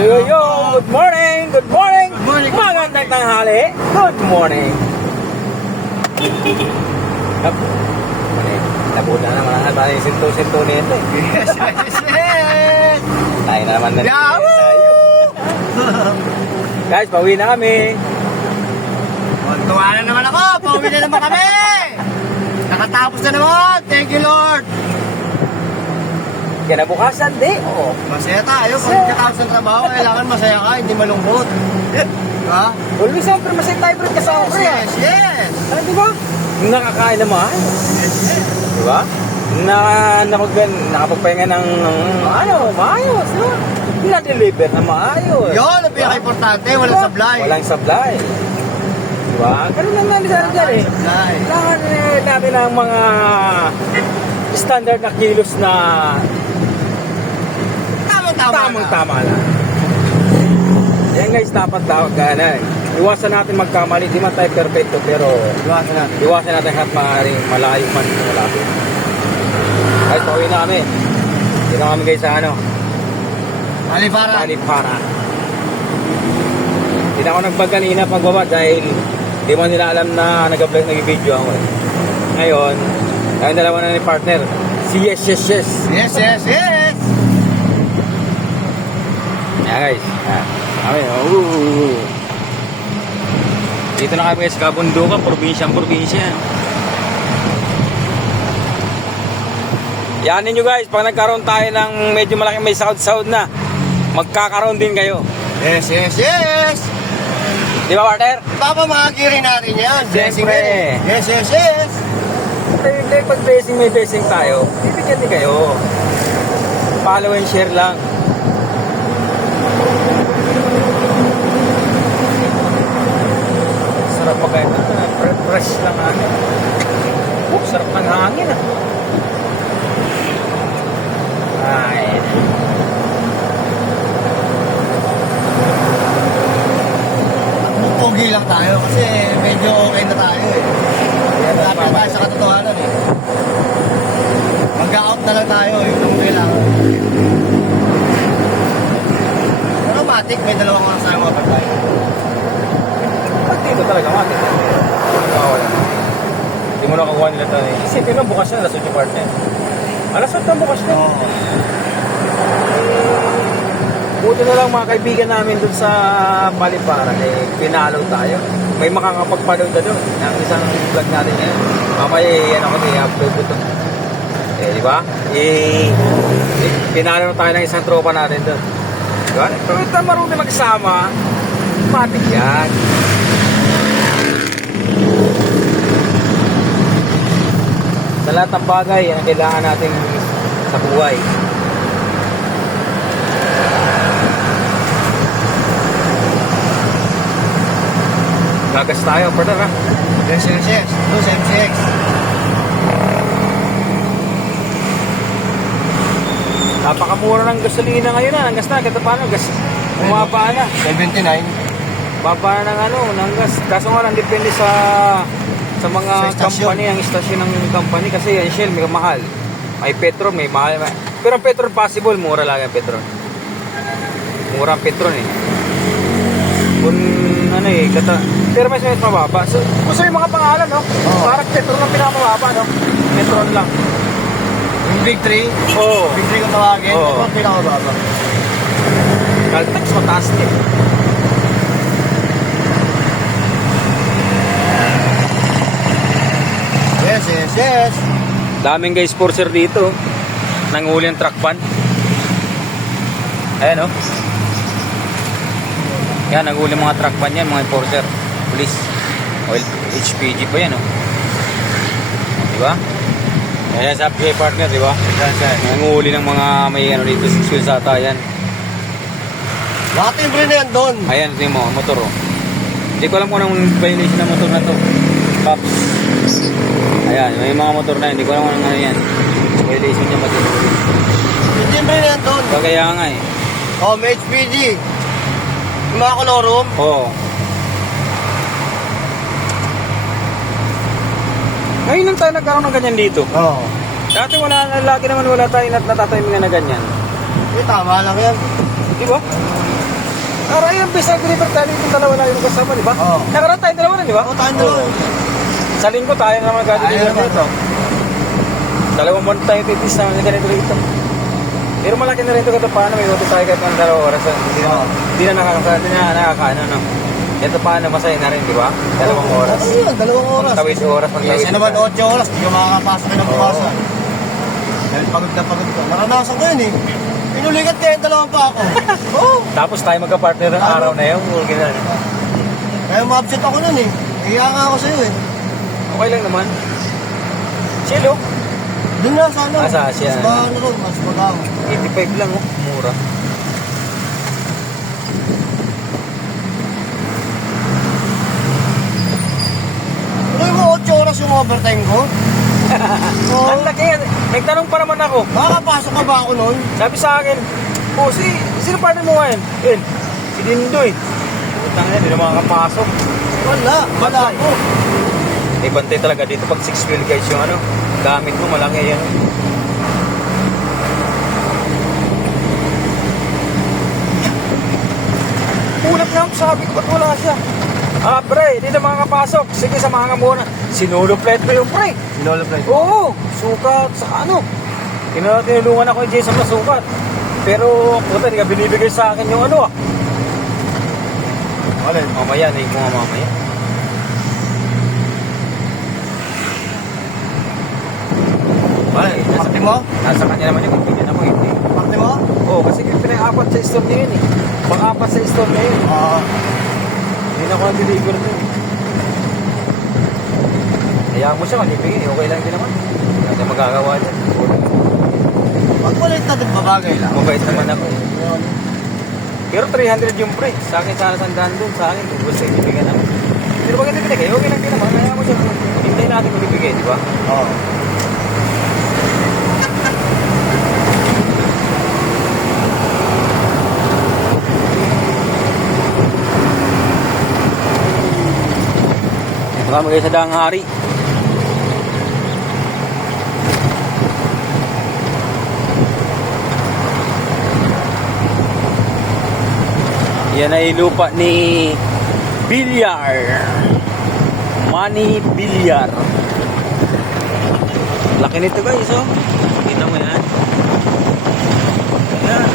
Yo, good morning, good morning. Good morning. Magandang tanghali. Good morning. Nabuta na naman tayo yung sinto-sinto nito eh. Yes, yes, yes! Tayo na naman na. Yahoo! Guys, pauwi na kami. Tuwa na naman ako! Pauwi na naman kami! Nakatapos na naman! Thank you, Lord! Kinabukasan, di. Oo. Masaya tayo. Pag katapos ng trabaho, kailangan masaya ka, hindi malungkot. Diba? Always siyempre masaya tayo bro kasama ko yan. Yes, yes! Ano di ba? Nakakain naman. Yes, yes! Di ba? Nakapagpahinga ng maayos. Di ba? Na-deliver na maayos. Yun, ang pinaka-importante, walang sablay. Walang sablay. Di ba? Ganun lang namin sana dyan eh. Sablay. Kailangan natin ang mga standard na kilos na tamang-tama lang. Yan guys, dapat iwasan natin magkamali. Di man tayo perfecto, pero iwasan natin kahit maaaring malayo man malapit. Guys, pauwi na kami. Dito na kami guys sa Malipara. Hindi na ako nagbag kanina pagbaba dahil di mo nila alam na nag-video ako eh. Ngayon, kayong dalawa na ni partner. Si Yes. Yes, yes, yes! Yeah guys. Kami. Dito na kami sa kabundukan, probinsya. Yanin nyo guys, pag nagkaroon tayo ng medyo malaking may sahod na, magkakaroon din kayo. Yes, yes, yes! Di ba partner? Papamagirin natin yan. Blessing Siyempre. yan eh. Yes, yes, yes! Dahil pag may blessing tayo, bibigyan din kayo. Follow and share lang. Sarap magkain na. Fresh lang hangin. Sarap ng hangin ah. Ay. Pugi lang tayo kasi medyo okay na tayo eh. Lapit tayo sa katotohanan eh. Mag-out na lang tayo, yun ang kailangan. Pero matik, may dalawang oras tayo mga pagkain. Pag dito talaga mati. Hindi mo nakakuha nila ito eh. Isipin mo bukas na, alas 8 partner. Alas 8 bukas na. Oo. Buti na lang mga kaibigan namin dun sa Malipara, eh, pinalo tayo. May makakapag-follow na dun ng isang vlog natin yan. Mamaya, i-upload ko ito. Eh, di ba? Pinalo tayo ng isang tropa natin dun. Di ba? Pero ito marunong magsama, matik yan. Sa lahat ng bagay, yan ang kailangan natin sa buhay. Gagas tayo, partner ha? Yes, yes, yes. Dos MCX. Napakamura ng gasolina ngayon na. Ang gas na, ganda paano? Gas, bumaba na. 79. Baba na ng gas. Kaso nga lang, depende sa mga Sa istasyon. company, ang istasyon ng company. Kasi yan, Shell, may mahal. May Petron, may mahal. Pero ang Petron possible, mura lang ang Petron. Mura ang Petron eh. Kung pero may sulit mababa. So, gusto yung mga pangalan, no? Oo. Parang Petron lang pinakamababa, no? Petron lang. Yung Big 3. Oo. Big 3 kung tawagin. Oo. Ito ang pinakamababa. Caltex, mataas din. Yes, yes, yes. Daming guys sponsor dito. Nanguli ang truck van. Ayan, oh. Yan, nanguli mga truck van yan, mga enforcer. Police. Oil, HPG pa yan, oh. Diba? Ayan, sa PA partner, diba? Nanguli ng mga may dito, 6 wheels ata yan. Nakatimbre na yan doon. Ayan, ito yung mga motor, oh. Hindi ko alam kung anong violation ng motor na to. Pops. Ayan, may mga motor na yun. Hindi ko alam kung ano yan. Violation niya motor. Timbre na yan doon. Kaya nga eh. Oh, may HPG. Yung mga kolorum. Oo. Ngayon lang tayo nagkaroon ng ganyan dito. Oo. Dati lagi naman wala tayo natatimingan na ganyan. Tama lang yan. Di ba? Aray, ang bisa deliver tayo yung dalawa na yung kasama, di ba? Oo. Nakaraan tayo dalawa na, di ba? Oo, tayong dalawa. Sa linggo tayo naman Ayaw deliver dito. Dalawang buwan tayo titis na ganito rito. Pero malaki na rin ito paano, may utos tayo kahit ng 2 oras. Hindi na nakakaano, no? Ito paano, masaya na rin, di ba? 2 oras. Ano yun, 2 oras. Pagtawis oras, pagtawis. Isa naman 8 oras, di ka makakapasok ng bukasan. Dahil pagod na pagod ka. Naranasan ko yun eh. Inulikat kayo yung 2 pa ako. Oo. Tapos tayo magka-partner ng araw na yun. Kaya ma-upset ako nun eh. Iiya nga ako sa'yo eh. Okay lang naman. Chilo. Doon na sa ano. Sa Asia. Mas ano ron, mas magaw. 85 lang, oh. Mura. Tuloy mo 8 oras yung overtime ko. Oo. Ang laki. Nagtanong pa naman ako. Makakapasok ka ba ako nun? Sabi sa akin, sino partner mo ngayon? Yun, si Dindoy. Putang na, hindi na makakapasok. Wala ako. May bantay talaga dito pag 6 wheel guys yung ano, gamit mo malaki yan. Ulat nga ako, sabi ko ba't wala siya? Pre, hindi na makakapasok. Sige, samahan ka muna. Sinuluplet ko yung pre. Sinoloplet. Oo, sukat sa ano. Tinulungan ako yung Jason na sukat. Pero, puta, hindi ka binibigay sa akin yung ano ah. Alin? Mamaya, hindi ko nga mamaya. Ay, Parte mo? nasa kanya naman yung bigyan ako, hindi. Parte mo? Oo, kasi pinag-apat sa store niya yun eh. Pang-apat sa store niya yun. Oo. Hindi na ako nag-deliver doon. Hayaan mo siya, kung ibigay, okay lang din naman. Hindi natin magagawa dyan. Pag walit na nagbabagay lang. Mabait naman ako eh. Pero 300 yung pre. Sa akin sana sandaan doon. Sa akin, kung gusto ibigay naman. Pero pag hindi pinigay, okay lang din naman. Hayaan mo siya. Hintayin natin kung ibigay, di ba? Oo. Ito kami kayo sa Daang Hari. Yan ay lupa ni Bilyar. Manny Bilyar. Laki nito guys, oh. Kita mo yan. Yan.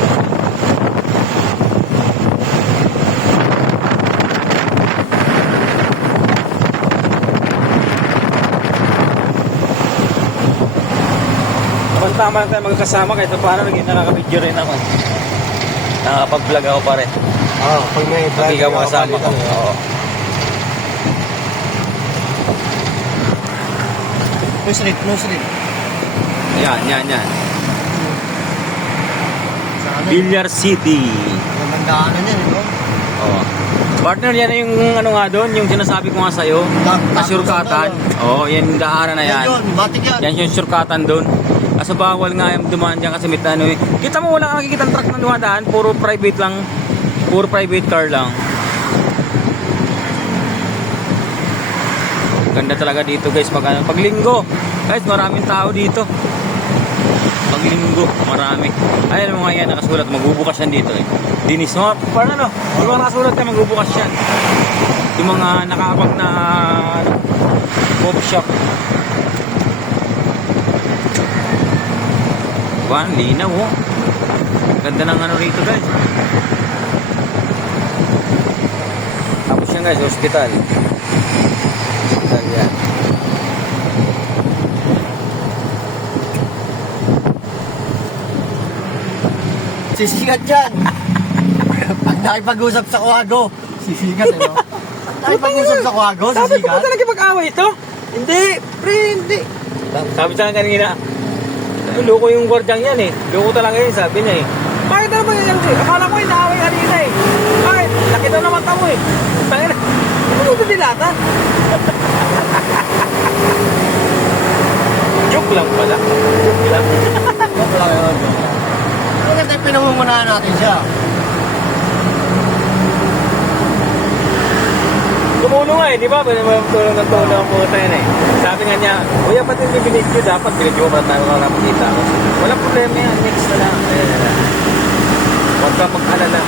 Tama lang tayo magkasama kahit paano naging nakaka-video rin ako. Nakakapag-vlog ako pa rin. Oo, pag may Pag ikaw makasama ko. Oo. No slip, no slip. Yan. Sa ano? Bilyar City. Magandaanan yan, ito. Oo. Partner, yan na yung ano nga doon, yung sinasabi ko nga sa'yo. Na surkatan. Oo, yan yung daanan na yan. Yan yun, batik yan. Yan yung surkatan doon. Kaso bawal nga yung dumaan dyan kasi may ano eh. Kita mo wala kang nakikita truck na dumadaan, puro private lang. Puro private car lang. Ganda talaga dito guys pag linggo. Guys, maraming tao dito. Pag linggo, marami. Ayan mga yan nakasulat, magbubukas yan dito eh. Dinis, mga parang ano, yung mga nakasulat yan, magbubukas yan. Yung mga nakaabag na coffee shop. Diba? Linaw oh. Ganda ng ano rito guys. Tapos yan guys, hospital. Hospital yan. Sisigat yan. Pag nakipag-usap sa Kuwago, sisigat eh, no? Pag nakipag-usap sa Kuwago, Sabi ko sisigat. ba talaga mag-away ito? Hindi, pre, hindi. Sabi sa akin kanina, loko yung gwardyang yan eh. Loko talaga yun, sabi niya eh. Bakit ano ba yan? Akala ko inaaway kanina eh. Bakit? Nakita naman tamo eh. Tangin na. Ano ito dilata? Joke lang pala. Joke lang. Joke lang yun. Maganda yung pinamumunahan natin siya. Tumulong nga eh, di ba? Tulong po tayo na eh. Sabi nga niya, kuya, ba't yung binidyo? Dapat binidyo ko para tayo makakapagkita ako. Walang problema yan, next na lang. Huwag ka mag-alala.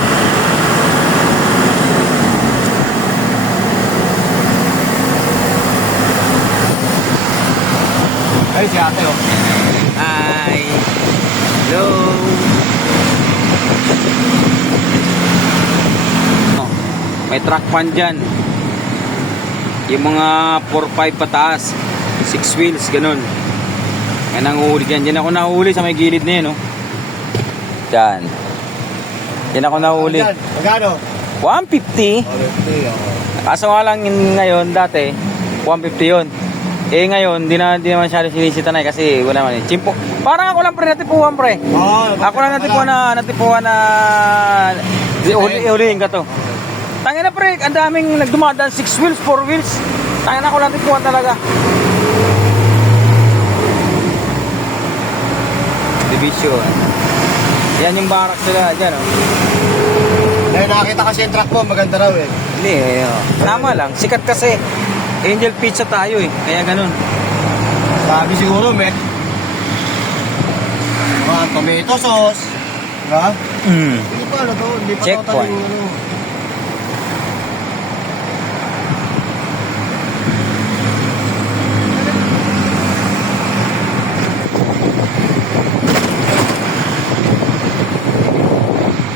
si ate, oh. Hi. Hello. Oh, may truck pan dyan. Yung mga 4-5 pataas. 6 wheels, ganun. Yan ang uhuli dyan. Diyan ako nahuli sa may gilid na yun, oh. Dyan. Diyan ako nahuli. Magkano? 150. Oh, 50, oh. Kaso nga lang ngayon, dati, 150 yun. Eh ngayon, di naman siya sinisita na kasi wala naman eh. Chimpo. Parang ako lang pre natipuan pre. Oh, Ako lang natipuan na ulihin ka to. Tangin na pre, ang daming nagdumadaan 6 wheels, 4 wheels. Tangin na ako lang natipuan talaga. Division. Yan yung barak sila dyan, oh. Eh, nakakita kasi yung truck mo, maganda raw eh. Hindi, tama lang. Sikat kasi. Angel Pizza tayo eh. Kaya ganun. Sabi siguro, may mga tomato sauce. Diba? Hindi pa ano to, hindi pa Checkpoint. total yung ano.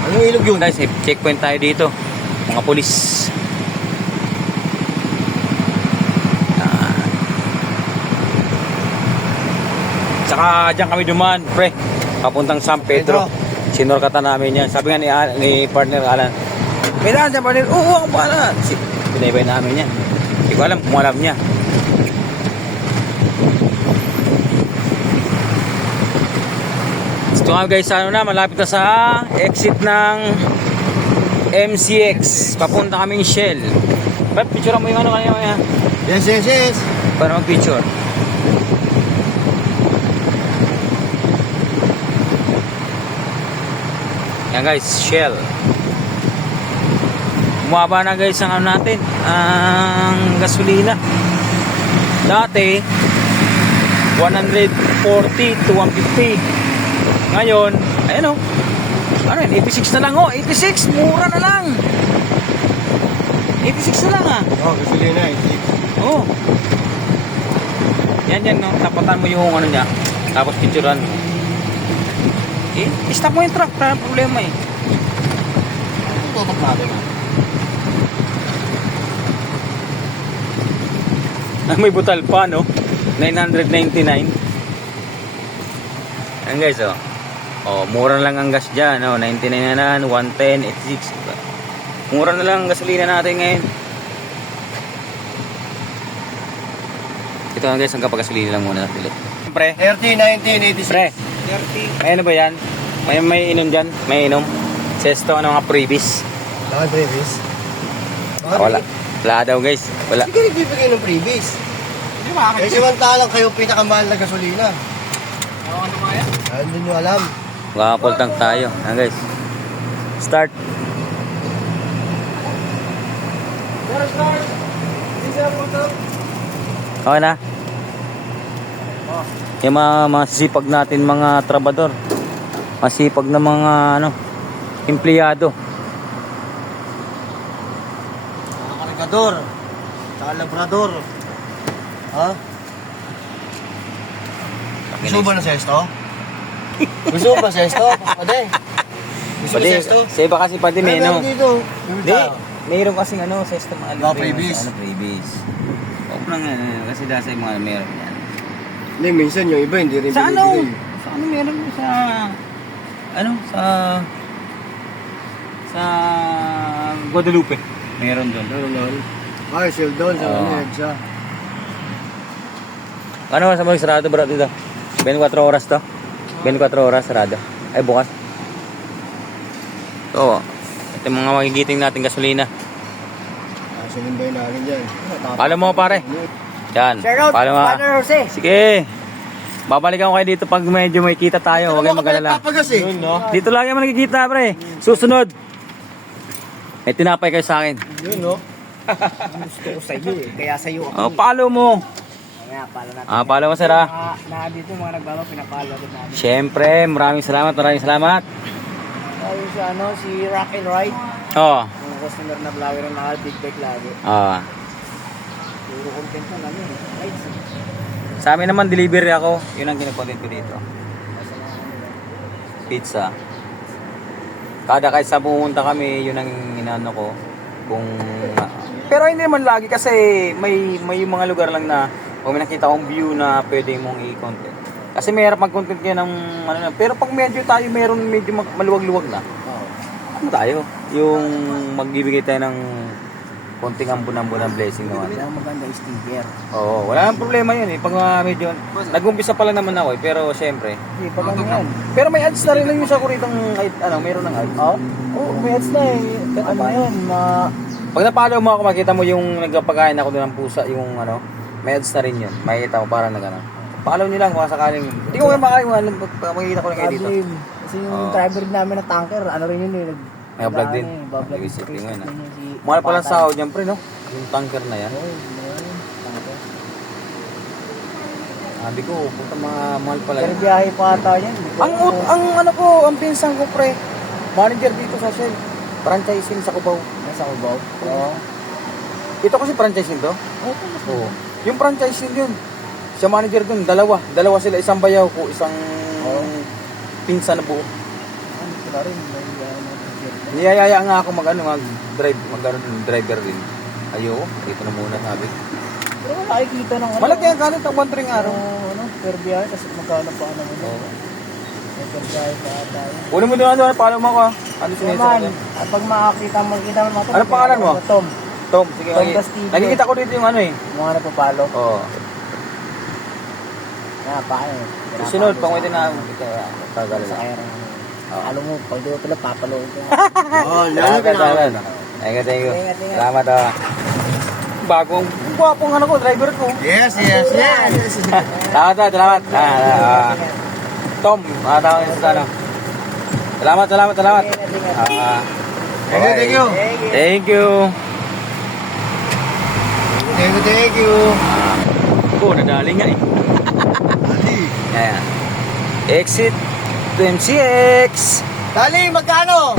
Anong ilog yun? Guys, checkpoint tayo dito. Mga pulis. Saka dyan kami dumaan, pre. Papuntang San Pedro. Sinorkata namin yan. Sabi nga ni partner Alan, may daan dyan partner. Oo, ako pala. Pinaybay namin yan. Hindi ko alam kung alam niya. Ito nga guys, ano na, malapit na sa exit ng MCX. Papunta kaming Shell. Ba't picture mo yung ano kanina? Yes, yes, yes. Para mag-picture. Yan guys, Shell. Bumaba na guys ang ano natin, ang gasolina. Dati 140 to 150. Ngayon, ayan o. Ano yun? 86 na lang o. 86, mura na lang. 86 na lang ah. Oh, gasolina eh. Oo. Yan, no? Tapatan mo yung ano niya. Tapos picturean mo. Eh, stop mo yung truck. Wala problema eh. Tutok natin ah. May butal pa, no? 999. Ayan guys, oh. Oh, mura lang ang gas dyan, no? 99 na lang, 110, 86. Mura na lang ang gasolina natin ngayon. Ito nga guys, ang kapagasolina lang muna natin. Pre, 30, 19, 86. pre. May ano ba yan? May inom dyan? May inom? Sesto, ano mga previous? Bakit previous? Wala. Wala daw guys. Wala. Hindi ka nagbibigay ng previous. Hindi ba? Eh, samantalang kayo pinakamahal na gasolina. Ano ba yan? Hindi nyo alam. Makapul tank tayo. Ayan guys. Start. Okay na. Yung mga masisipag natin mga trabador. Masipag na mga ano, empleyado. Mga kargador. Tsaka labrador. Ha? Gusto mo ba ng sesto? Gusto mo ba sesto? Pwede. Gusto mo Pwede, sesto? sa iba kasi pwede may Meron ano. dito. Hindi. Mayroon kasing ano, sesto mga Mga freebies. Ano, freebies. Huwag lang yan. Kasi dahil sa mga meron yan. Hindi, minsan yung iba hindi rin Sa ano? binibigay. Sa ano meron sa ano sa Guadalupe. Meron doon. Meron. Ay, shield doon sa Oo. ano, EDSA. Ano sa mga sarado bro dito? 24 oras to? 24 oras sarado. Ay bukas. Oo. Ito yung mga magigiting natin gasolina. Sinimbay namin dyan. Palo mo pare. Yan. Shoutout, Palo mo. Partner Jose. Sige. Babalikan ko kayo dito pag medyo may kita tayo. Huwag kayong mag-alala. Papagas eh. Dito lang yung nakikita pre. Susunod. May tinapay kayo sa akin. Yun, no? Gusto ko sa iyo eh. Kaya sa iyo ako. Oh, follow mo. Kaya pala natin. Follow mo sir ha. Na dito mga nagbaba, pinapalo din natin. Siyempre, maraming salamat. Ayun sa ano, si Rock and Ride. Oh. Yung customer na vlogger na big bike lagi. Ah. Si puro content lang ano eh. Rides. Sa amin naman, delivery ako. Yun ang kinakontent ko dito. Basta na ano eh. Pizza. Kahit sa pumunta kami, yun ang inano ko. Kung... pero hindi naman lagi kasi may mga lugar lang na kung may nakita akong view na pwede mong i-content. Kasi mahirap mag-content kaya ng ano na. Pero pag medyo tayo meron medyo maluwag-luwag na, Oo. ano tayo? Yung magbibigay tayo ng konting ambon-ambon ng blessing naman. Wala maganda yung sticker. Oo, wala nang problema yun eh. Pag medyo, nag-umpisa pa lang naman ako eh. Pero syempre. Hindi, pag ano yan. Pero may ads na rin lang yung sa kuritang, ano, meron ng ads. Oo? Oo, may ads na eh. Ano yun, Pag napalo mo ako, makita mo yung nagpapakain ako doon ng pusa, yung ano, may ads na rin yun. Makikita ko parang nag ano. Follow nyo lang kung sakaling, hindi ko kayo makalimutan, makikita ko lang kayo dito. Kasi yung Oo. driver namin na tanker, ano rin yun eh. May vlog din. Bablog Nag-visit din yun, ah. si Mahal pala sa ako dyan, pre, no? Yung tanker na yan. Oo, meron. Tanker. Sabi ko, puta mahal pala Pero yan. biyahe pa ata yan. Ang ano ko, ang pinsan ko, pre, manager dito sa Shell. Franchising sa Cubao. Nasa Cubao? Oo. Ito kasi franchising to? Oo. Yung franchising yun. Siya manager dun, dalawa sila, isang bayaw ko, isang pinsan na buo. Ano sila rin? May biyahe na t-shirt. Niyayaya nga ako driver din. Ayoko, dito na muna sabi. Pero wala nakikita ng ano. Malaki ang kanin, takbuhan tuwing araw. Ano, per biyahe, kasi magkano pa ano mo. Oo. May per biyahe pa ata yun. Kunin mo doon, follow mo ako ah. Ano sinesa ko Naman, dyan? at pag makakita mo mga Ano pangalan mo? Tom. Tom, sige. Tom Castillo. Nakikita ko dito yung ano eh. Mga napapalo. Oo. Paano? Susunod, pang pwede na tagal Sa lang. kaya rin. Oo. Alam mo, pag di ko pala papalood ko. Oo, lalo Salamat, pinakaman. Thank you. Ingat, ingat. Salamat ah. Bagong, gwapong ano ko, driver ko. Yes, yes, yes. Salamat. Tom, tawag niya sa ano. Salamat. Ingat, ingat. Thank you. Thank you. Thank you. Nadali nga eh. Ali. Ayan. Exit to MCX. Dali, magkano?